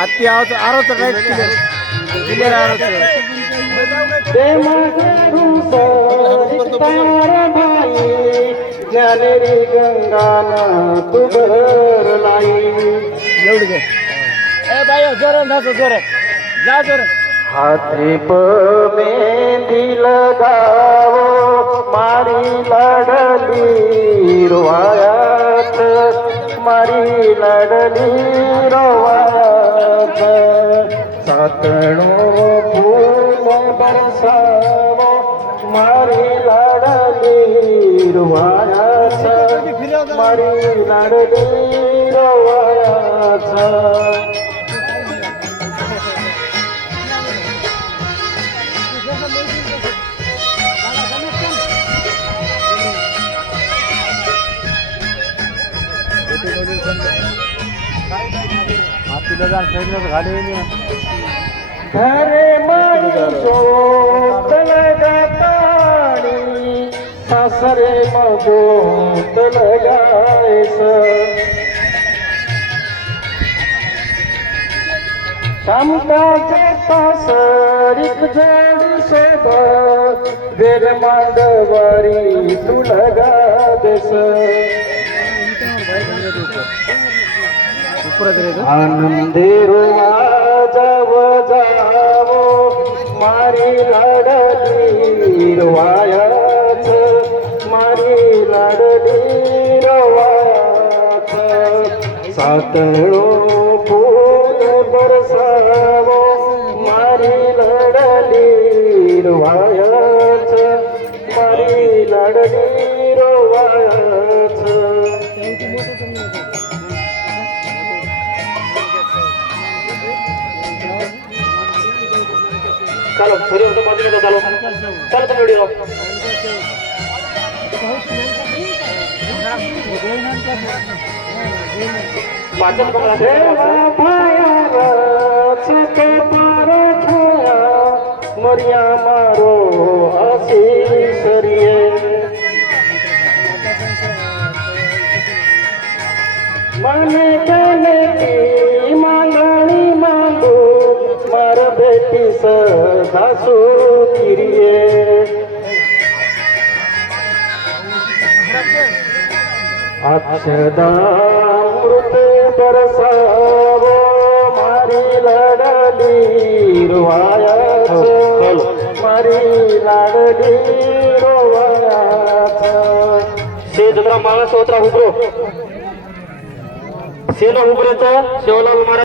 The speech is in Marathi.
आत्ती आरोच आरोच राईट क्लिअर आरोच. एवढी घे ए बाई जोरात नाचो जोरात जा जोरात हाथी मेंदी लगावो मारी लाडली रोवायात. मारी लाडली रोवायात. सातणो फूल बरसावो मारी लाडली रोवायात मारी लाडली रोवायात आत्तीला जा साईडला घाले घरे माई शोधल गाताणी सासरे मगोतल गायस शामताचे तासरिक जोडी सोबत बेल मांडवारी तुला गादेस आनंदी मारी लाडली रवायाच मारी लाडली रवायाच सातळो चालो फ्री वठो पियो चलो चलो पीड़ो सुख मरिया मारो अकेल मर भेटीस सासू किरिये अक्षदामृत बरसाव मारी लढली रोवायाच मारी लडली रोवायाच से जत्रा माळा सोत्रा हुब्रो सेला हुब्रेचा शेवला